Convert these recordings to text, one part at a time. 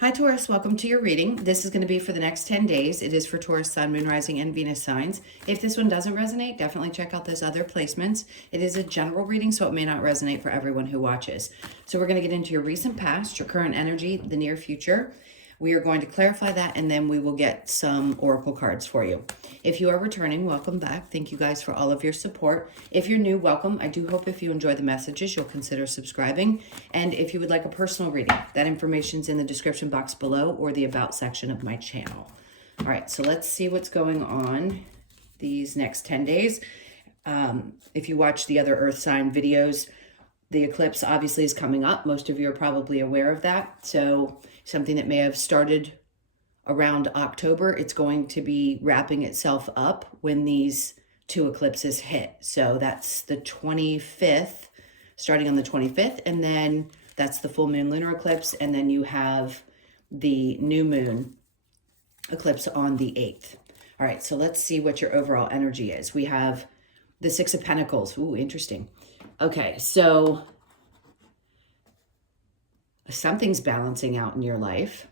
Hi Taurus, welcome to your reading. This is going to be for the next 10 days. It is for Taurus, Sun, Moon, Rising, and Venus signs. If this one doesn't resonate, definitely check out those other placements. It is a general reading, so it may not resonate for everyone who watches. So we're going to get into your recent past, your current energy, the near future. We are going to clarify that, and then we will get some oracle cards for you. If you are returning, welcome back. Thank you guys for all of your support. If you're new, welcome. I do hope if you enjoy the messages, you'll consider subscribing. And if you would like a personal reading, that information's in the description box below or the about section of my channel. All right, so let's see what's going on these next 10 days. If you watch the other Earth sign videos, the eclipse obviously is coming up. Most of you are probably aware of that. So something that may have started around October, it's going to be wrapping itself up when these two eclipses hit. So that's the 25th, starting on the 25th, and then that's the full moon lunar eclipse, and then you have the new moon eclipse on the 8th. All right, so let's see what your overall energy is. We have the Six of Pentacles. Ooh, interesting. Okay, so something's balancing out in your life,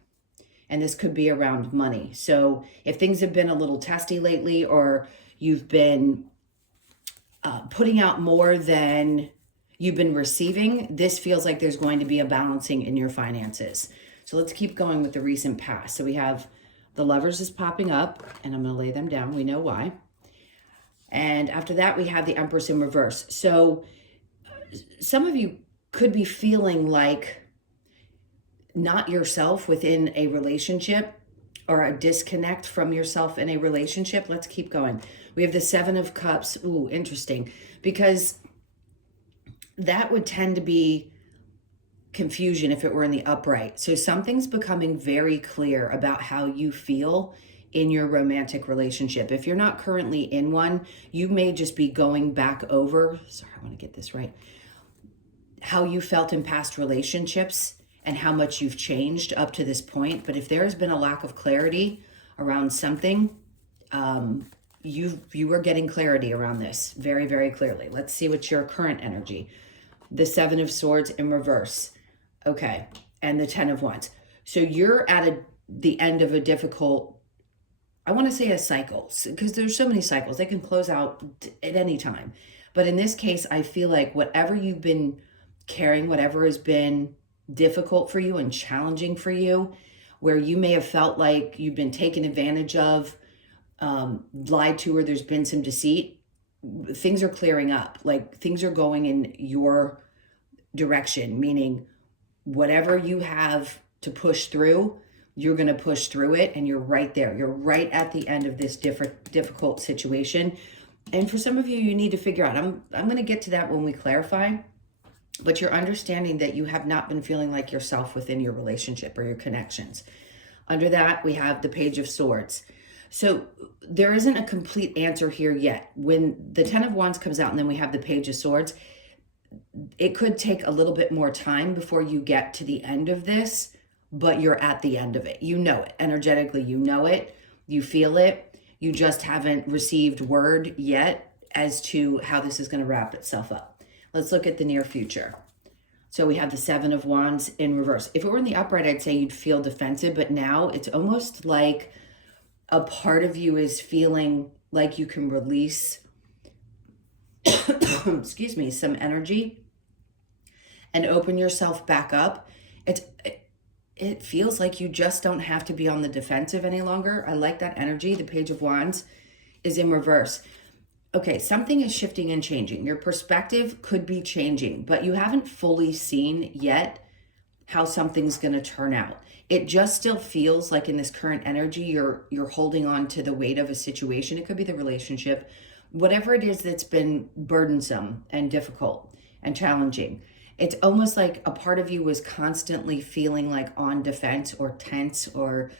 and this could be around money. So if things have been a little testy lately, or you've been putting out more than you've been receiving, this feels like there's going to be a balancing in your finances. So let's keep going with the recent past. So we have the Lovers is popping up, and I'm going to lay them down. We know why. And after that, we have the Empress in reverse. So some of you could be feeling like not yourself within a relationship, or a disconnect from yourself in a relationship. Let's keep going. We have the Seven of Cups. Ooh, interesting, because that would tend to be confusion if it were in the upright. So something's becoming very clear about how you feel in your romantic relationship. If you're not currently in one, you may just be going back over, sorry, I want to get this right, how you felt in past relationships and how much you've changed up to this point. But if there has been a lack of clarity around something, you are getting clarity around this very, very clearly. Let's see what's your current energy. The Seven of Swords in reverse. Okay, and the Ten of Wands. So you're at the end of a difficult, I want to say a cycle, because there's so many cycles. They can close out at any time. But in this case, I feel like whatever you've been carrying, whatever has been difficult for you and challenging for you, where you may have felt like you've been taken advantage of, lied to, or there's been some deceit, things are clearing up. Like things are going in your direction, meaning whatever you have to push through, you're going to push through it, and you're right there. You're right at the end of this difficult situation. And for some of you, you need to figure out, I'm going to get to that when we clarify, but you're understanding that you have not been feeling like yourself within your relationship or your connections. Under that, we have the Page of Swords. So there isn't a complete answer here yet. When the Ten of Wands comes out and then we have the Page of Swords, it could take a little bit more time before you get to the end of this, but you're at the end of it. You know it. Energetically, you know it. You feel it. You just haven't received word yet as to how this is going to wrap itself up. Let's look at the near future. So we have the Seven of Wands in reverse. If it were in the upright, I'd say you'd feel defensive, but now it's almost like a part of you is feeling like you can release, excuse me, some energy and open yourself back up. It feels like you just don't have to be on the defensive any longer. I like that energy. The Page of Wands is in reverse. Okay, something is shifting and changing. Your perspective could be changing, but you haven't fully seen yet how something's going to turn out. It just still feels like in this current energy, you're holding on to the weight of a situation. It could be the relationship, whatever it is that's been burdensome and difficult and challenging. It's almost like a part of you was constantly feeling like on defense or tense, or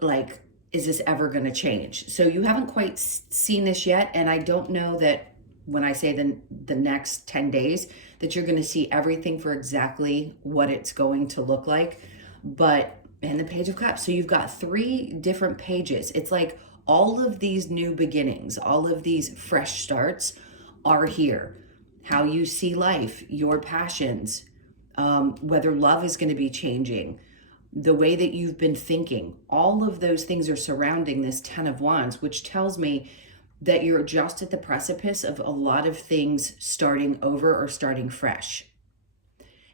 like, is this ever going to change? So you haven't quite seen this yet. And I don't know that when I say the next 10 days that you're going to see everything for exactly what it's going to look like. But, and the Page of Cups. So you've got 3 different pages. It's like all of these new beginnings, all of these fresh starts are here. How you see life, your passions, whether love is going to be changing, the way that you've been thinking. All of those things are surrounding this 10 of Wands, which tells me that you're just at the precipice of a lot of things starting over or starting fresh.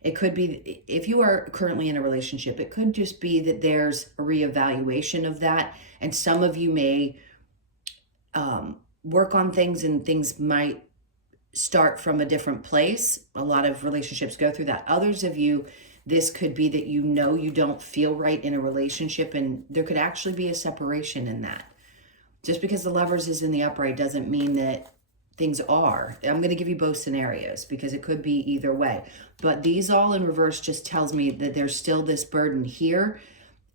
It could be, if you are currently in a relationship, it could just be that there's a reevaluation of that. And some of you may work on things and things might start from a different place. A lot of relationships go through that. Others of you, this could be that you know you don't feel right in a relationship, and there could actually be a separation in that. Just because the Lovers is in the upright doesn't mean that things are. I'm going to give you both scenarios because it could be either way. But these all in reverse just tells me that there's still this burden here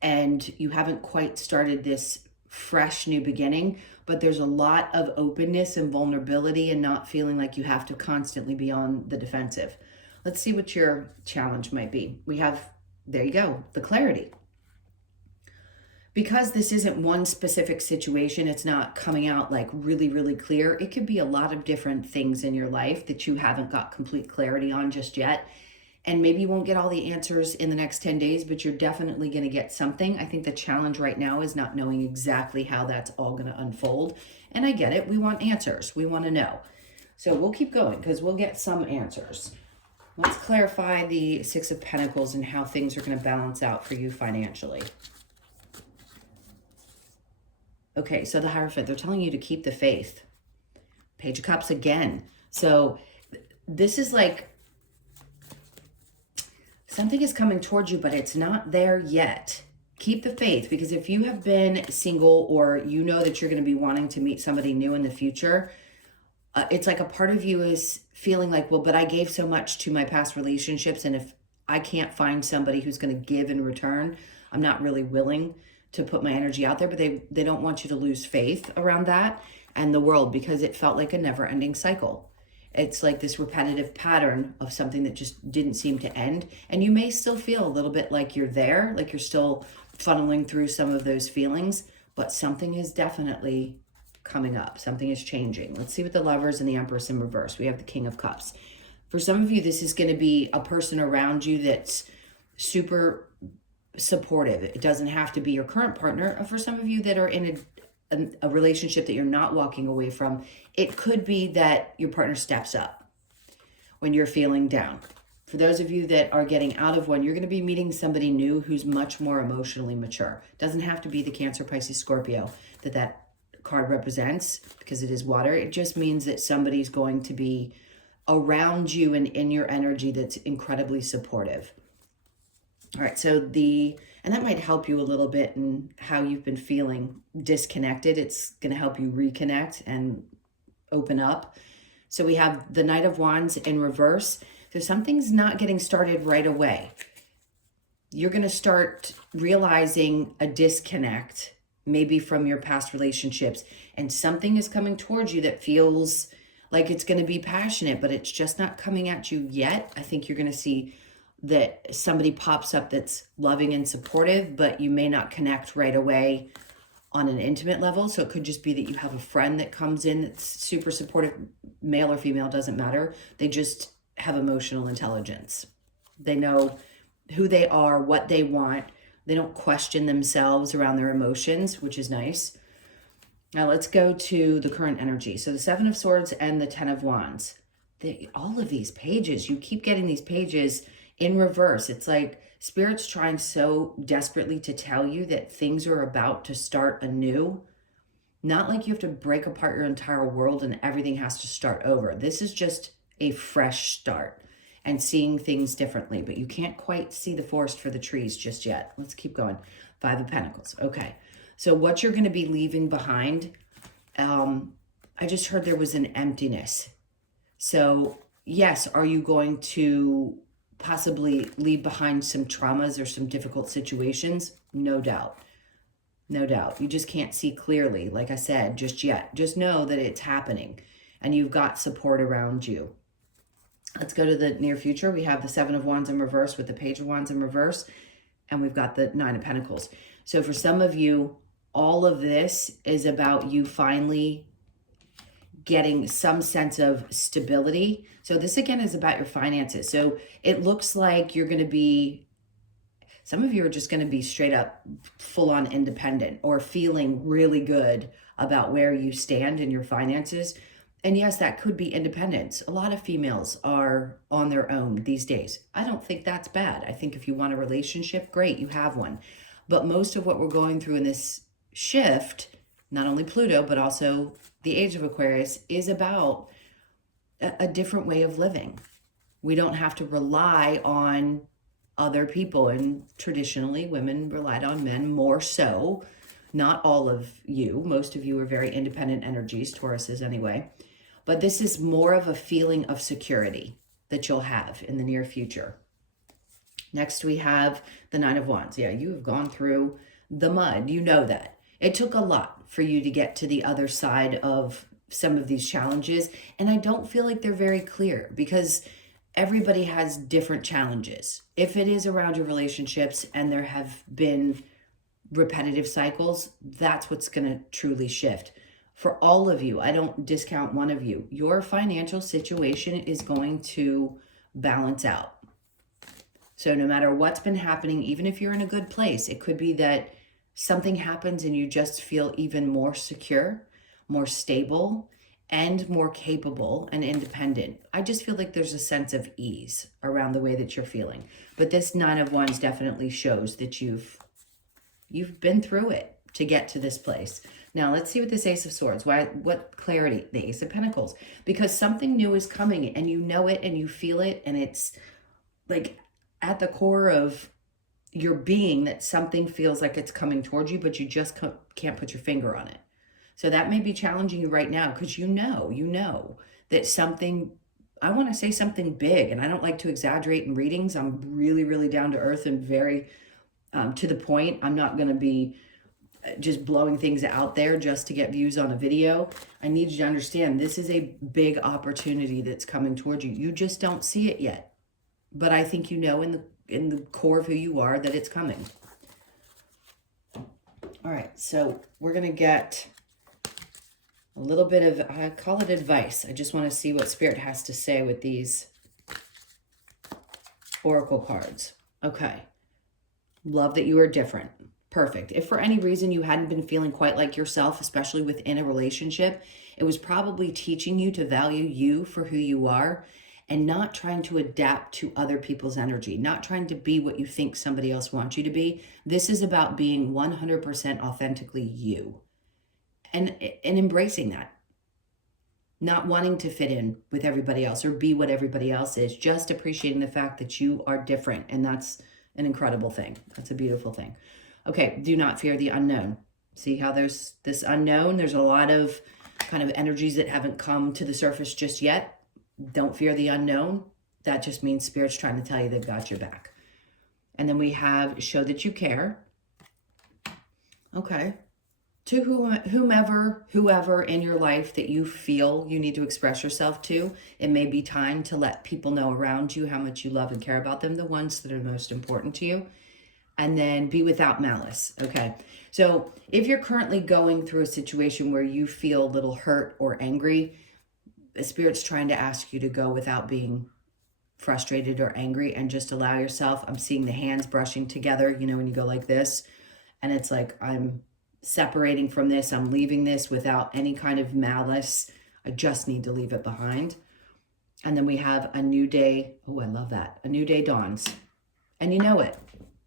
and you haven't quite started this fresh new beginning, but there's a lot of openness and vulnerability and not feeling like you have to constantly be on the defensive. Let's see what your challenge might be. We have, there you go, the clarity. Because this isn't one specific situation, it's not coming out like really, really clear. It could be a lot of different things in your life that you haven't got complete clarity on just yet. And maybe you won't get all the answers in the next 10 days, but you're definitely going to get something. I think the challenge right now is not knowing exactly how that's all going to unfold. And I get it. We want answers. We want to know. So we'll keep going because we'll get some answers. Let's clarify the Six of Pentacles and how things are going to balance out for you financially. Okay, so the Hierophant, they're telling you to keep the faith. Page of Cups again. So this is like something is coming towards you, but it's not there yet. Keep the faith, because if you have been single or you know that you're going to be wanting to meet somebody new in the future, it's like a part of you is feeling like, well, but I gave so much to my past relationships, and if I can't find somebody who's going to give in return, I'm not really willing to put my energy out there. But they don't want you to lose faith around that and the world, because it felt like a never-ending cycle. It's like this repetitive pattern of something that just didn't seem to end. And you may still feel a little bit like you're there, like you're still funneling through some of those feelings, but something is definitely coming up. Something is changing. Let's see what the Lovers and the Empress in reverse. We have the King of Cups. For some of you, this is going to be a person around you that's super supportive. It doesn't have to be your current partner. For some of you that are in a relationship that you're not walking away from, it could be that your partner steps up when you're feeling down. For those of you that are getting out of one, you're going to be meeting somebody new who's much more emotionally mature. It doesn't have to be the Cancer, Pisces, Scorpio that card represents, because it is water. It just means that somebody's going to be around you and in your energy that's incredibly supportive. All right, so and that might help you a little bit in how you've been feeling disconnected. It's going to help you reconnect and open up. So we have the Knight of Wands in reverse. So something's not getting started right away. You're going to start realizing a disconnect, maybe from your past relationships, and something is coming towards you that feels like it's going to be passionate, but it's just not coming at you yet. I think you're going to see that somebody pops up that's loving and supportive, but you may not connect right away on an intimate level. So it could just be that you have a friend that comes in that's super supportive, male or female, doesn't matter. They just have emotional intelligence. They know who they are, what they want. They don't question themselves around their emotions, which is nice. Now let's go to the current energy. So the Seven of Swords and the Ten of Wands. All of these pages, you keep getting these pages in reverse. It's like Spirit's trying so desperately to tell you that things are about to start anew. Not like you have to break apart your entire world and everything has to start over. This is just a fresh start and seeing things differently, but you can't quite see the forest for the trees just yet. Let's keep going. Five of Pentacles. Okay, so what you're going to be leaving behind, I just heard there was an emptiness. So yes, are you going to possibly leave behind some traumas or some difficult situations? No doubt. No doubt. You just can't see clearly, like I said, just yet. Just know that it's happening and you've got support around you. Let's go to the near future. We have the Seven of Wands in reverse with the Page of Wands in reverse, and we've got the Nine of Pentacles. So for some of you, all of this is about you finally getting some sense of stability. So this again is about your finances. So it looks like you're going to be, Some of you are just going to be straight up full on independent or feeling really good about where you stand in your finances. And yes, that could be independence. A lot of females are on their own these days. I don't think that's bad. I think if you want a relationship, great, you have one. But most of what we're going through in this shift, not only Pluto, but also the age of Aquarius, is about a different way of living. We don't have to rely on other people. And traditionally, women relied on men more so. Not all of you. Most of you are very independent energies, Tauruses anyway. But this is more of a feeling of security that you'll have in the near future. Next, we have the Nine of Wands. Yeah, you have gone through the mud. You know that. It took a lot for you to get to the other side of some of these challenges. And I don't feel like they're very clear because everybody has different challenges. If it is around your relationships and there have been repetitive cycles, that's what's going to truly shift. For all of you, I don't discount one of you, your financial situation is going to balance out. So no matter what's been happening, even if you're in a good place, it could be that something happens and you just feel even more secure, more stable, and more capable and independent. I just feel like there's a sense of ease around the way that you're feeling. But this Nine of Wands definitely shows that you've been through it to get to this place. Now let's see what this Ace of Swords, what clarity, the Ace of Pentacles, because something new is coming and you know it and you feel it, and it's like at the core of your being that something feels like it's coming towards you, but you just can't put your finger on it. So that may be challenging you right now because you know that something, I want to say something big, and I don't like to exaggerate in readings. I'm really, really down to earth and very to the point. I'm not going to be just blowing things out there just to get views on a video. I need you to understand this is a big opportunity that's coming towards you. You just don't see it yet. But I think you know in the core of who you are that it's coming. All right, so we're going to get a little bit of, I call it advice. I just want to see what Spirit has to say with these oracle cards. Okay. Love that you are different. Perfect. If for any reason you hadn't been feeling quite like yourself, especially within a relationship, it was probably teaching you to value you for who you are and not trying to adapt to other people's energy, not trying to be what you think somebody else wants you to be. This is about being 100% authentically you and embracing that. Not wanting to fit in with everybody else or be what everybody else is, just appreciating the fact that you are different. And that's an incredible thing. That's a beautiful thing. Okay, do not fear the unknown. See how there's this unknown? There's a lot of kind of energies that haven't come to the surface just yet. Don't fear the unknown. That just means Spirit's trying to tell you they've got your back. And then we have show that you care. Okay. To whoever in your life that you feel you need to express yourself to, it may be time to let people know around you how much you love and care about them, the ones that are most important to you. And then be without malice, okay? So if you're currently going through a situation where you feel a little hurt or angry, the Spirit's trying to ask you to go without being frustrated or angry and just allow yourself. I'm seeing the hands brushing together, you know, when you go like this, and it's like, I'm separating from this, I'm leaving this without any kind of malice. I just need to leave it behind. And then we have a new day. Oh, I love that. A new day dawns. And you know it.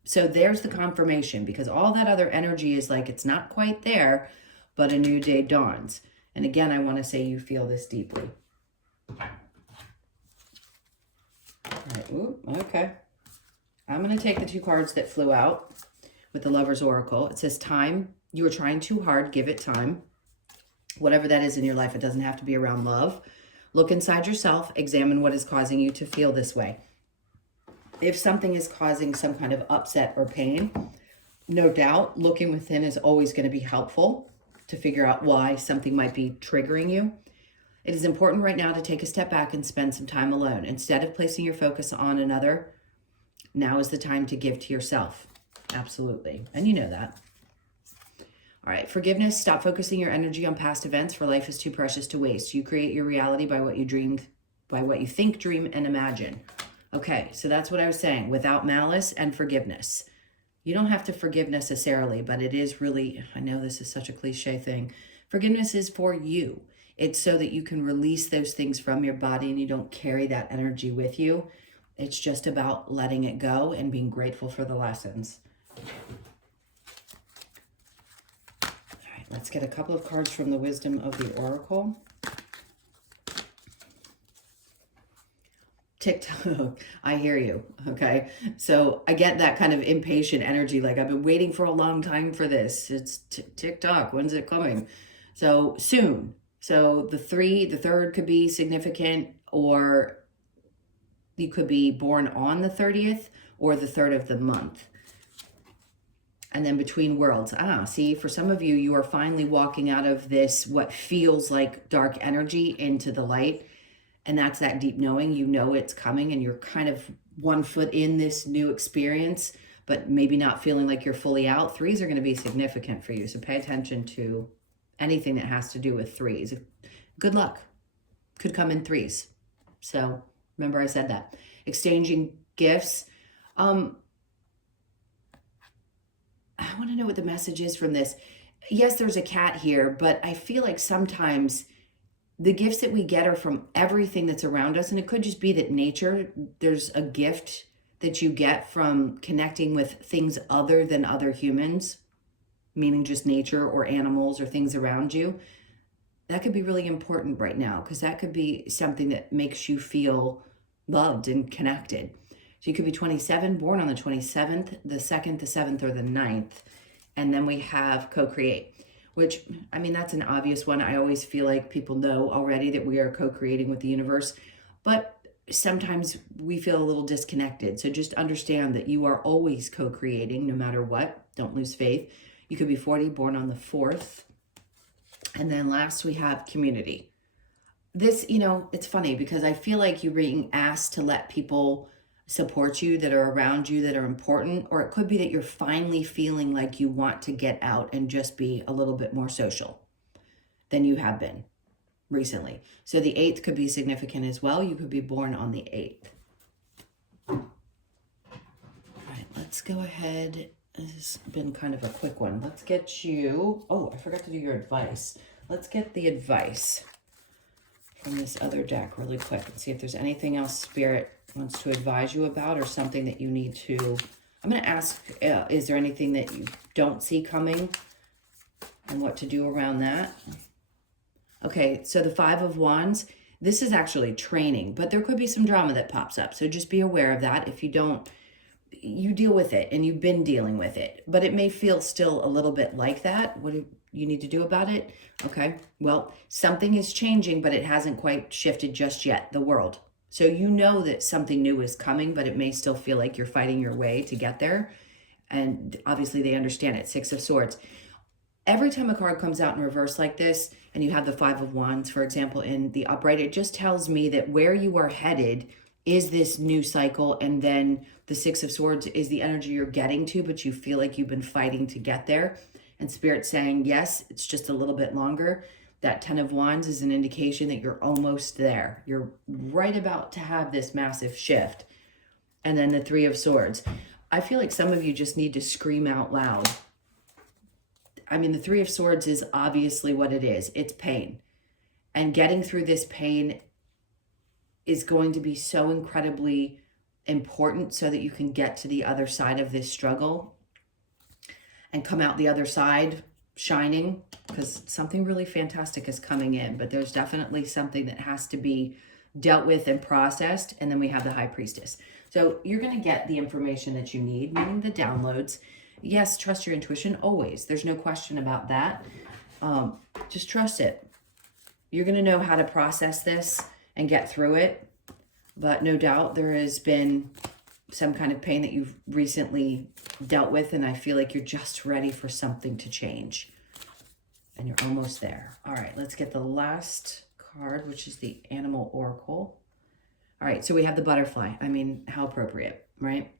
So there's the confirmation, because all that other energy is like, it's not quite there, but a new day dawns. And again, I want to say you feel this deeply. All right. Ooh, okay. I'm going to take the two cards that flew out with the Lover's Oracle. It says time. You are trying too hard. Give it time. Whatever that is in your life, it doesn't have to be around love. Look inside yourself. Examine what is causing you to feel this way. If something is causing some kind of upset or pain, no doubt looking within is always going to be helpful to figure out why something might be triggering you. It is important right now to take a step back and spend some time alone. Instead of placing your focus on another, now is the time to give to yourself. Absolutely. And you know that. All right, forgiveness. Stop focusing your energy on past events, for life is too precious to waste. You create your reality by what you dreamed, by what you think, dream, and imagine. Okay, so that's what I was saying. Without malice and forgiveness. You don't have to forgive necessarily, but it is really, I know this is such a cliche thing. Forgiveness is for you. It's so that you can release those things from your body and you don't carry that energy with you. It's just about letting it go and being grateful for the lessons. All right, let's get a couple of cards from the Wisdom of the Oracle. TikTok, I hear you, okay? So I get that kind of impatient energy, like I've been waiting for a long time for this. It's TikTok, when's it coming? So soon. So the third could be significant, or you could be born on the 30th or the 3rd of the month. And then between worlds. See, for some of you, you are finally walking out of this, what feels like dark energy, into the light. And that's that deep knowing. You know it's coming and you're kind of one foot in this new experience, but maybe not feeling like you're fully out. 3s are going to be significant for you. So pay attention to anything that has to do with 3s. Good luck. Could come in 3s. So remember I said that. Exchanging gifts. I want to know what the message is from this. Yes, there's a cat here, but I feel like sometimes the gifts that we get are from everything that's around us. And it could just be that nature, there's a gift that you get from connecting with things other than other humans, meaning just nature or animals or things around you. That could be really important right now, because that could be something that makes you feel loved and connected. So you could be 27, born on the 27th, the 2nd, the 7th, or the 9th. And then we have co-create, which, I mean, that's an obvious one. I always feel like people know already that we are co-creating with the universe, but sometimes we feel a little disconnected. So just understand that you are always co-creating no matter what. Don't lose faith. You could be 40, born on the 4th. And then last we have community. This, you know, it's funny because I feel like you're being asked to let people support you that are around you that are important, or it could be that you're finally feeling like you want to get out and just be a little bit more social than you have been recently. So the 8th could be significant as well. You could be born on the 8th. All right, let's go ahead. This has been kind of a quick one. Let's get you, oh, I forgot to do your advice. Let's get the advice from this other deck really quick and see if there's anything else Spirit wants to advise you about, or something that you need to, I'm going to ask, is there anything that you don't see coming and what to do around that? Okay, so the 5 of Wands, this is actually training, but there could be some drama that pops up. So just be aware of that. If you don't, you deal with it and you've been dealing with it, but it may feel still a little bit like that. What do you need to do about it? Okay, well, something is changing, but it hasn't quite shifted just yet, the world. So you know that something new is coming, but it may still feel like you're fighting your way to get there. And obviously they understand it. 6 of Swords. Every time a card comes out in reverse like this, and you have the 5 of Wands, for example, in the upright, it just tells me that where you are headed is this new cycle. And then the 6 of Swords is the energy you're getting to, but you feel like you've been fighting to get there. And Spirit's saying, yes, it's just a little bit longer. That 10 of Wands is an indication that you're almost there. You're right about to have this massive shift. And then the 3 of Swords. I feel like some of you just need to scream out loud. I mean, the 3 of Swords is obviously what it is. It's pain. And getting through this pain is going to be so incredibly important so that you can get to the other side of this struggle and come out the other side shining, because something really fantastic is coming in, but there's definitely something that has to be dealt with and processed. And then we have the High Priestess. So you're going to get the information that you need, meaning the downloads. Yes, trust your intuition always. There's no question about that. Just trust it. You're going to know how to process this and get through it. But no doubt there has been some kind of pain that you've recently dealt with, and I feel like you're just ready for something to change. And you're almost there. All right, let's get the last card, which is the Animal Oracle. All right, so we have the butterfly. I mean, how appropriate, right?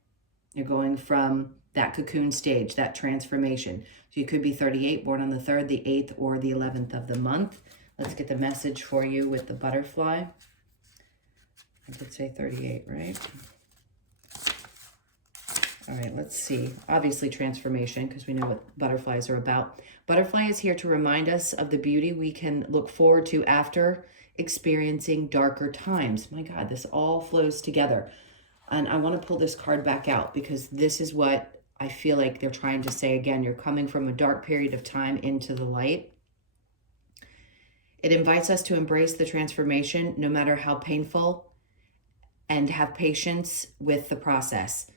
You're going from that cocoon stage, that transformation. So you could be 38, born on the 3rd, the 8th, or the 11th of the month. Let's get the message for you with the butterfly. I did say 38, right? All right, let's see. Obviously transformation, because we know what butterflies are about. Butterfly is here to remind us of the beauty we can look forward to after experiencing darker times. My God, this all flows together. And I want to pull this card back out because this is what I feel like they're trying to say again. You're coming from a dark period of time into the light. It invites us to embrace the transformation, no matter how painful, and have patience with the process.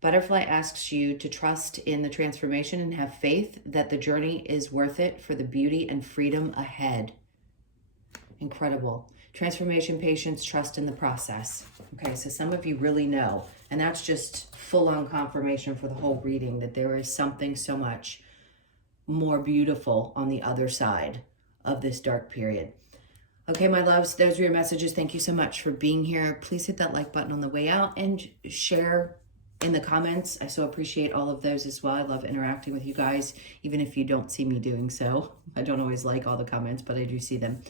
Butterfly asks you to trust in the transformation and have faith that the journey is worth it for the beauty and freedom ahead. Incredible. Transformation, patience, trust in the process. Okay, so some of you really know, and that's just full-on confirmation for the whole reading that there is something so much more beautiful on the other side of this dark period. Okay, my loves, those are your messages. Thank you so much for being here. Please hit that like button on the way out and share in the comments. I so appreciate all of those as well. I love interacting with you guys, even if you don't see me doing so. I don't always like all the comments, but I do see them.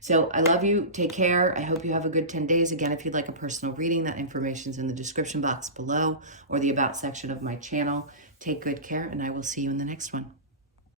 So I love you. Take care. I hope you have a good 10 days. Again, if you'd like a personal reading, that information's in the description box below or the about section of my channel. Take good care, and I will see you in the next one.